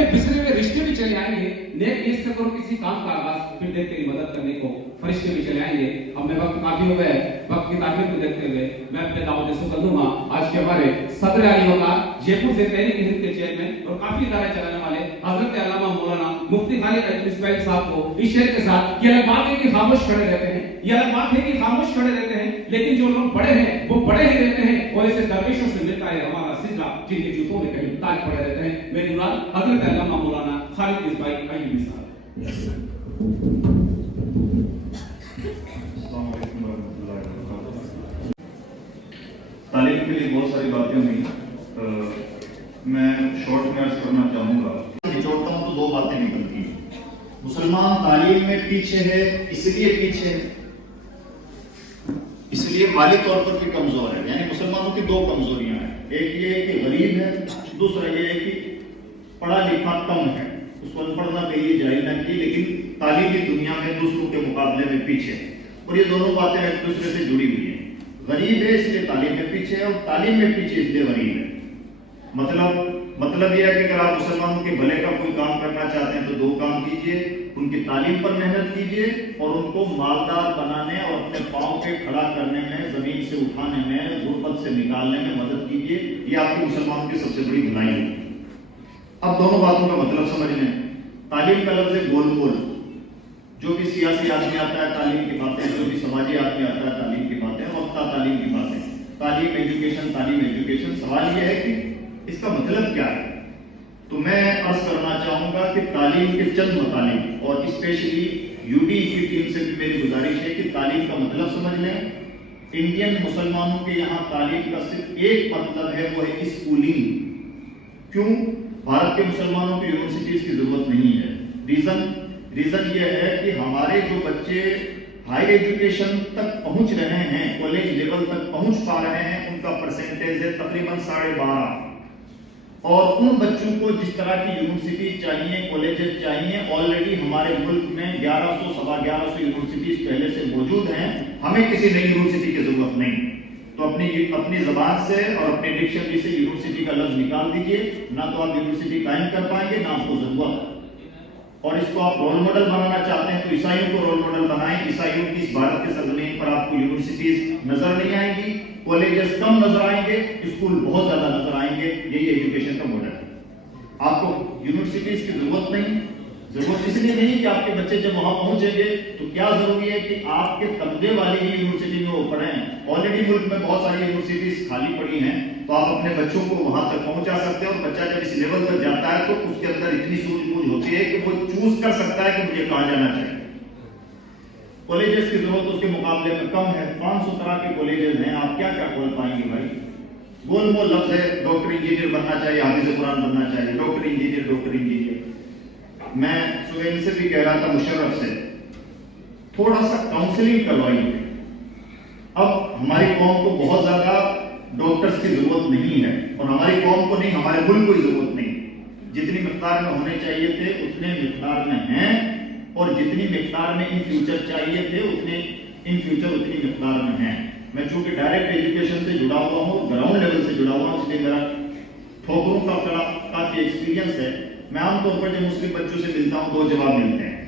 अपने बिछड़े हुए रिश्ते भी चले आएंगे, नेक नीयत से करो किसी काम का आगाज, फिर देख तेरी मदद करने को फरिश्ते भी चले आएंगे। अब मैं वक्त काफी हो गया, वक्त की ताकीद को देखते हुए मैं अपने दावत शुरू कर दूंगा आज के हमारे सदर आली वकार जयपुर से तहरीक हिंद के चेयरमैन और काफी इदारे चलाने वाले हजरत अल्लामा मौलाना मुफ्ती खालिद इस्माइल साहब को इस शेर के साथ। ये अलग बात है कि खामोश खड़े रहते हैं, ये अलग बात है कि खामोश खड़े रहते हैं, लेकिन जो लोग बड़े हैं वो बड़े ही रहते हैं और ऐसे दरवेशों से मिलता है हमारा सिलसिला जिनके जूतों में कहीं ताज पड़े रहते हैं। मेरी मुराद हजरत अल्लामा मौलाना खालिद इस्माइल अय्यूबी साहब। तालीम के लिए बहुत सारी बातें हुई, मैं शॉर्ट में अर्ज करना चाहूँगा। निचोड़ता हूँ तो दो बातें निकलती हैं। मुसलमान तालीम में पीछे है, इसलिए पीछे है, इसलिए माली तौर पर भी कमजोर है। यानी मुसलमानों की दो कमजोरियां हैं, एक ये है कि गरीब है, दूसरा ये है कि पढ़ा लिखा कम है, उसको अनपढ़ ना कहिए, जाहिल ना कहिए, लेकिन तालीमी दुनिया में दूसरों के मुकाबले में पीछे है। और ये दोनों बातें एक दूसरे से जुड़ी हुई है। गरीब है इसलिए तालीम में पीछे है, और तालीम में पीछे इसलिए गरीब है। मतलब यह है कि अगर आप मुसलमानों के भले का कोई काम करना चाहते हैं तो दो काम कीजिए, उनकी तालीम पर मेहनत कीजिए और उनको मालदार बनाने और अपने पांव पे खड़ा करने में, जमीन से उठाने में, गुर्बत से निकालने में मदद कीजिए। ये आपकी मुसलमानों की सबसे बड़ी भलाई है। अब दोनों बातों का मतलब समझ लें। तालीम का लफ्ज़ है गोलमोल। जो भी सियासी आदमी आता है तालीम की बातें, जो भी समाजी आदमी आता है तालीम की बातें, वक्ता तालीम की बातें, तालीम एजुकेशन। सवाल यह है कि इसका मतलब क्या है। तो मैं अर्ज करना चाहूंगा कि तालीम के चंद मतालिब और स्पेशली यूडी की टीम से भी मेरी गुजारिश है कि तालीम का मतलब समझ लें। इंडियन मुसलमानों के यहाँ तालीम का सिर्फ एक मतलब है, वो है स्कूलिंग। क्यों भारत के मुसलमानों को यूनिवर्सिटीज की जरूरत नहीं है? रीजन यह है कि हमारे जो बच्चे हाई एजुकेशन तक पहुंच रहे हैं, कॉलेज लेवल तक पहुंच पा रहे हैं, उनका परसेंटेज है तकरीबन 12.5। और उन बच्चों को जिस तरह की यूनिवर्सिटी चाहिए, कॉलेजेस चाहिए, ऑलरेडी हमारे मुल्क में 1100 सवा 1100 यूनिवर्सिटीज पहले से मौजूद हैं। हमें किसी नई यूनिवर्सिटी की जरूरत नहीं। तो अपनी जबान से और अपने डिक्शनरी से यूनिवर्सिटी का लफ्ज निकाल दीजिए। ना तो आप यूनिवर्सिटी कायम कर पाएंगे, ना आपको जरूरत। और इसको आप रोल मॉडल बनाना चाहते हैं तो ईसाइयों को रोल मॉडल बनाएं। ईसाइयों की इस भारत के सरजमीन पर आपको यूनिवर्सिटीज नजर नहीं आएंगी, कॉलेजेस कम नजर आएंगे, स्कूल बहुत ज्यादा नजर आएंगे। यही एजुकेशन का मॉडल है। आपको यूनिवर्सिटीज की जरूरत नहीं। जरूरत इसलिए नहीं कि आपके बच्चे जब वहां पहुंचेंगे तो क्या जरूरी है कि आपके तबके वाली ही यूनिवर्सिटी में वो पढ़ें। ऑलरेडी मुल्क में बहुत सारी यूनिवर्सिटीज खाली पड़ी हैं, तो आप अपने बच्चों को वहां तक पहुंचा सकते हैं। और बच्चा जब इस लेवल पर जाता है तो उसके अंदर इतनी सूझबूझ होती है कि वो चूज कर सकता है कि मुझे कहां जाना चाहिए। कॉलेजेस की जरूरत उसके मुकाबले में कम है। 500 तरह के कॉलेजेस हैं, आप क्या क्या खोल पाएंगे भाई? गोलमोल लफ्ज है। डॉक्टर इंजीनियर बनना चाहिए, हाफिज कुरान बनना चाहिए, डॉक्टर इंजीनियर। मैं सुबह इनसे भी कह रहा था, मुशर्रफ से, थोड़ा सा काउंसलिंग करवाइए। अब हमारी कौम को बहुत ज्यादा डॉक्टर्स की जरूरत नहीं है, और हमारी कौम को नहीं, हमारे मुल्क को जरूरत नहीं। जितनी मिकदार में होने चाहिए थे उतने मिकदार में हैं, और जितनी मिकदार में इन फ्यूचर चाहिए थे उतने इन फ्यूचर उतनी मिकदार में हैं। मैं चूंकि डायरेक्ट एजुकेशन से जुड़ा हुआ हूँ, ग्राउंड लेवल से जुड़ा हुआ हूँ, इसलिए मेरा ठोकरों का काफी एक्सपीरियंस है। मैं आमतौर पर जब मुस्लिम बच्चों से मिलता हूँ, दो जवाब मिलते हैं।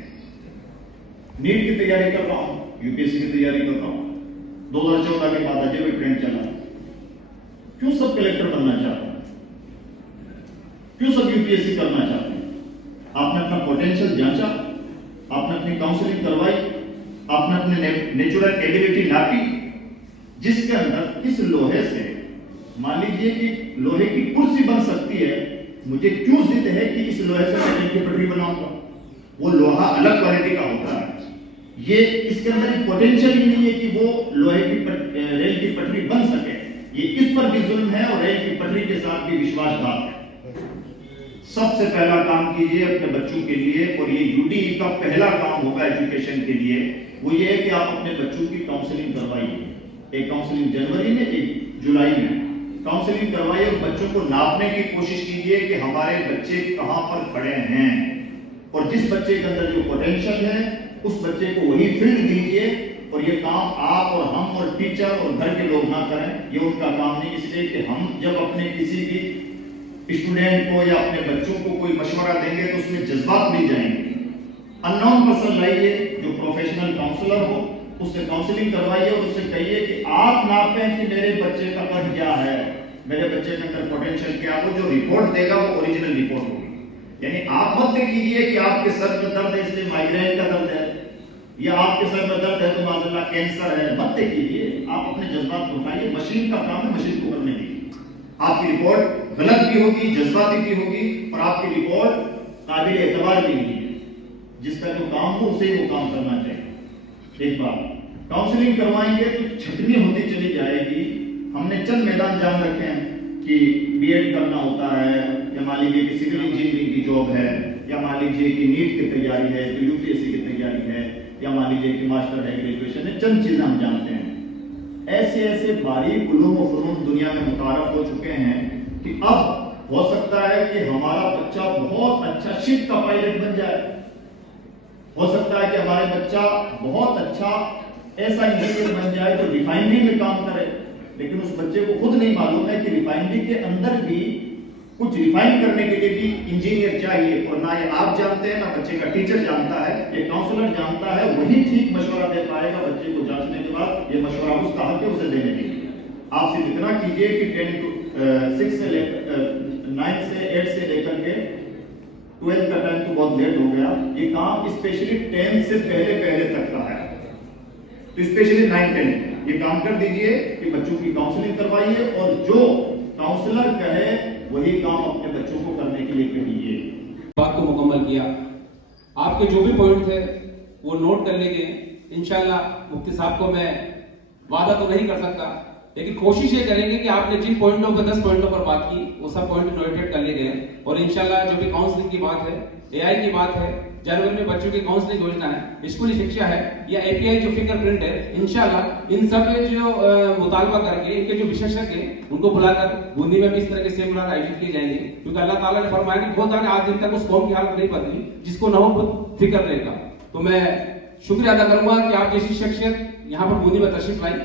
नीट की तैयारी कर रहा हूँ, यूपीएससी की तैयारी कर रहा हूँ, 2014 के बाद अजय भी ट्रेंड चला। क्यों सब कलेक्टर बनना चाहते हैं? क्यों सब यूपीएससी करना चाहते हैं? आपने अपना पोटेंशियल जांचा, आपने अपनी काउंसलिंग करवाई, आपने अपने नेचुरल एबिलिटी नापी, जिसके अंदर इस लोहे से, मान लीजिए कि लोहे की कुर्सी बन सकती है, मुझे क्यों जिद है कि इस लोहे से मैं रेल की पटरी बनाऊंगा? वो लोहा अलग क्वालिटी का होता है। ये इसके अंदर पोटेंशियल ही नहीं है कि वो लोहे की रेल की पटरी बन सके। ये इस पर भी जुल्म है और रेल की पटरी के साथ भी विश्वासघात है। सबसे पहला काम कीजिए अपने बच्चों के लिए, और ये यूडी का पहला काम होगा एजुकेशन के लिए, वो ये है कि आप अपने बच्चों की काउंसलिंग करवाइए। एक काउंसलिंग जनवरी में, एक जुलाई में काउंसलिंग करवाइए, और बच्चों को नापने की कोशिश कीजिए कि हमारे बच्चे कहां पर खड़े हैं, और जिस बच्चे के अंदर जो पोटेंशियल है उस बच्चे को वही फील्ड दीजिए। और ये काम आप और हम और टीचर और घर के लोग ना करें, ये उनका काम नहीं। इसलिए कि हम जब अपने किसी भी स्टूडेंट को या अपने बच्चों को कोई मशवरा दें पढ़ेंगे तो उसमें जज्बात भी जाएंगे। अननोन पर्सन लाइए जो प्रोफेशनल काउंसलर हो, उससे काउंसलिंग करवाइए और उससे कहिए कि आप नापें कि मेरे बच्चे का कद क्या है, मेरे बच्चे के अंदर पोटेंशियल क्या है। वो जो रिपोर्ट देगा वो ओरिजिनल रिपोर्ट होगी। यानी आप मत कीजिए कि आपके सर में दर्द है इसलिए माइग्रेन का दर्द है, या आपके सर में दर्द है तो माशाल्लाह कैंसर है, मत कीजिए। आप अपने जज्बात को उठाइए, मशीन का काम है, मशीन को करने दीजिए। आपकी रिपोर्ट गलत भी होगी, जज्बाती भी होगी, और आपकी रिपोर्ट काबिल एतबार भी नहीं है। जिसका जो काम हो उसे वो काम करना चाहिए। एक बार काउंसलिंग करवाएंगे तो छटनी होती चली जाएगी। हमने चंद मैदान जान रखे हैं कि बीएड करना होता है, या मान लीजिए कि सिविल इंजीनियरिंग की जॉब है, या मान लीजिए कि नीट की तैयारी है, तो यूपीएससी की तैयारी है, या मान लीजिए कि मास्टर है, ग्रेजुएशन है, चंद चीजें हम जानते हैं। ऐसे ऐसे बारीक उलूम व फनून दुनिया में मुतारफ हो चुके हैं कि अब हो सकता है कि हमारा बच्चा बहुत अच्छा शिप का पायलट बन जाए, हो सकता है कि हमारे बच्चा बहुत अच्छा ऐसा इंजीनियर बन जाए जो रिफाइनरी में काम करे, लेकिन उस बच्चे को खुद नहीं मालूम है कि रिफाइनरी के अंदर भी कुछ रिफाइन करने के लिए भी इंजीनियर चाहिए। और ना ये आप जानते हैं, ना बच्चे का टीचर जानता है, ये काउंसलर जानता है, वही ठीक मशवरा दे पाएगा बच्चे को जांचने के बाद। ये मशवरा उसका हक है उसे देने के लिए। आप सिर्फ इतना कीजिए कि 6 से लेकर 9 से 8 से लेकर के 12 का टाइम तो बहुत लेट हो गया, ये काम स्पेशली 10 से पहले तक का है, तो स्पेशली 9-10 ये काम कर दीजिए कि बच्चों की काउंसलिंग करवाइए, और जो काउंसलर कहे वही काम अपने बच्चों को करने के लिए कहिए। बात को मुकम्मल किया, आपके जो भी पॉइंट थे वो नोट कर लेंगे। इंशाल्लाह मुफ्ती साहब को मैं वादा तो नहीं कर सकता, लेकिन कोशिश ये करेंगे कि आपने जिन पॉइंटों पर 10 पॉइंटों पर बात की वो सब पॉइंट नोटेड कर लिए गए। और इंशाल्लाह जो भी काउंसलिंग की बात है, एआई की बात है, जनवरी में बच्चों की काउंसलिंग योजना है, स्कूली शिक्षा है, या एपीआई जो फिंगरप्रिंट है, इंशाल्लाह इन सब में जो मुतालबा करके इनके जो विशेषज्ञ हैं उनको बुलाकर बूंदी में भी इस तरह के सेमिनार आयोजित किए जाएंगे। क्योंकि अल्लाह ताला ने फरमाया कि बहुत आज दिन तक उस कौम की हालत नहीं बदली जिसको न हो फिक्र रहेगा। तो मैं शुक्रिया अदा करूंगा कि आप जैसी शख्सियत यहाँ पर बूंदी में तशरीफ लाई।